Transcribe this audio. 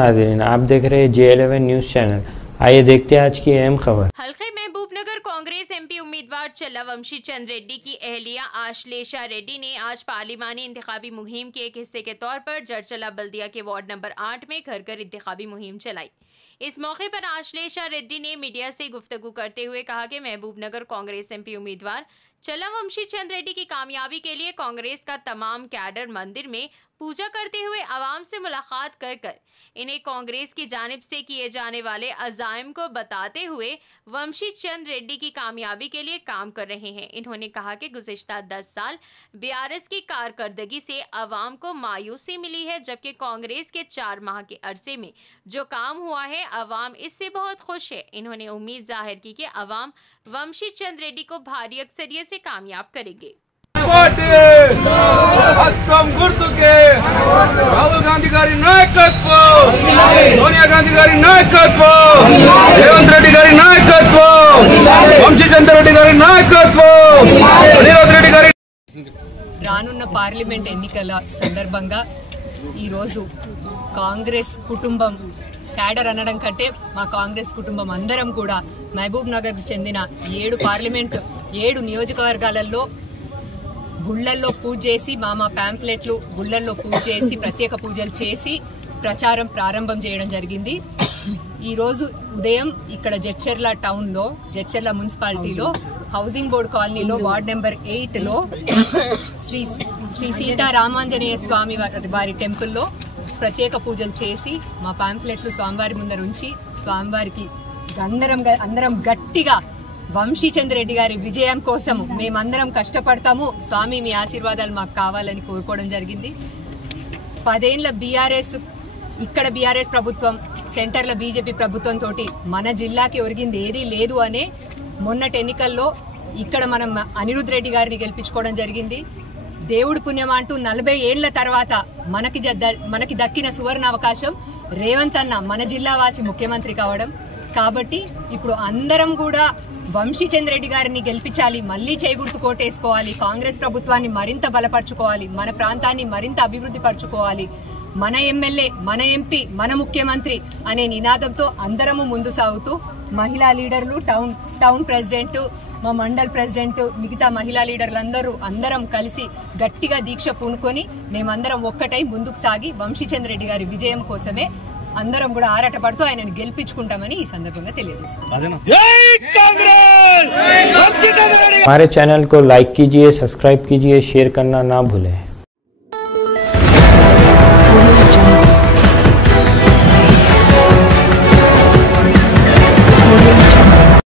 नाज़रीन, आप देख रहे हैं J11 न्यूज़ चैनल। आइए देखते हैं आज की अहम खबर। हल्के महबूबनगर कांग्रेस एमपी उम्मीदवार चल्ला वंशी चंद रेड्डी की अहलिया आश्लेषा रेड्डी ने आज पार्लिमानी इंतखाबी मुहिम के एक हिस्से के तौर पर जड़चला बल्दिया के वार्ड नंबर 8 में घर घर इंतखाबी मुहिम चलाई। इस मौके पर आश्लेषा रेड्डी ने मीडिया से गुफ्तगू करते हुए कहा कि महबूबनगर कांग्रेस एमपी उम्मीदवार चल्ला वंशी चंद रेड्डी की कामयाबी के लिए कांग्रेस का तमाम कैडर मंदिर में पूजा करते हुए आवाम से मुलाकात कर इन्हें कांग्रेस की जानिब से किए जाने वाले अज़ाइम को बताते हुए वंशी चंद रेड्डी की कामयाबी के लिए काम कर रहे हैं। इन्होंने कहा कि गुज़िश्ता 10 साल बीआरएस की कारकर्दगी से आवाम को मायूसी मिली है, जबकि कांग्रेस के 4 माह के अरसे में जो काम हुआ है आवाम इससे बहुत खुश है। इन्होंने उम्मीद जाहिर की कि आवाम वंशी चंद रेड्डी को भारी अक्सरियत से कामयाब करेंगे। राहुल गांधी गारी नायकत्व, सोनिया गांधी गारी नायकत्व, रेवंत रेड्डी गारी नायकत्व, వంశీ చంద్ర రెడ్డి గారి నాయకత్వం, అనిరుద్ రెడ్డి గారి రానున్న పార్లమెంట్ ఎన్నికల సందర్భంగా ఈ రోజు కాంగ్రెస్ కుటుంబం క్యాడర్ అనడం కంటే మా కాంగ్రెస్ కుటుంబం అందరం కూడా మహబూబ్ నగర్ కు చెందిన 7 నియోజకవర్గాలలో గుళ్ళల్లో పూజ చేసి మా ప్యాంప్లెట్లు గుళ్ళల్లో పూజ చేసి ప్రత్యేక పూజలు చేసి ప్రచారం ప్రారంభం చేయడం జరిగింది। ఈ రోజు ఉదయం ఇక్కడ జడ్చర్ల మున్సిపాలిటీలో హౌసింగ్ బోర్డు కాలనీలో వార్డ్ నెంబర్ 8 లో శ్రీ సీతారామాంజనేయ స్వామి వారి టెంపుల్లో ప్రత్యేక పూజలు చేసి మా పాంప్లెట్లు స్వామివారి ముందర ఉంచి స్వామివారికి అందరం గట్టిగా వంశీ చంద్ర రెడ్డి గారి విజయం కోసం మేమందరం కష్టపడతాము, స్వామి మీ ఆశీర్వాదాలు మాకు కావాలని కోరుకోవడం జరిగింది। 10 ఏళ్ల ఇక్కడ బీఆర్ఎస్ ప్రభుత్వం, సెంటర్ల బీజేపీ ప్రభుత్వం తోటి మన జిల్లాకి ఒరిగింది ఏదీ లేదు అనే మొన్నటి ఎన్నికల్లో ఇక్కడ మనం అనిరుద్ రెడ్డి గారిని గెలిపించుకోవడం జరిగింది। దేవుడి పుణ్యం అంటూ 40 ఏళ్ల తర్వాత మనకి దక్కిన సువర్ణ అవకాశం రేవంత్ అన్న మన జిల్లా వాసి ముఖ్యమంత్రి కావడం కాబట్టి ఇప్పుడు అందరం కూడా వంశీ చంద్ర రెడ్డి గారిని గెలిపించాలి, మళ్లీ చేగుర్తు కోటేసుకోవాలి, కాంగ్రెస్ ప్రభుత్వాన్ని మరింత బలపరచుకోవాలి, మన ప్రాంతాన్ని మరింత అభివృద్ధి పరచుకోవాలి, మన ఎమ్మెల్యే మన ఎంపీ మన ముఖ్యమంత్రి అనే నినాదంతో అందరము ముందు సాగుతూ మహిళా లీడర్లు టౌన్ ప్రెసిడెంట్ మా మండల్ ప్రెసిడెంట్ మిగతా మహిళా లీడర్లందరూ అందరం కలిసి గట్టిగా దీక్ష పూనుకొని మేమందరం ఒక్కటై ముందుకు సాగి వంశీ చంద్ర రెడ్డి గారి విజయం కోసమే అందరం కూడా ఆరాటపడుతూ ఆయనను గెలిపించుకుంటామని ఈ సందర్భంగా తెలియజేస్తున్నాం। हमारे चैनल को लाइक कीजिए, सब्सक्राइब कीजिए, शेयर करना ना भूलें।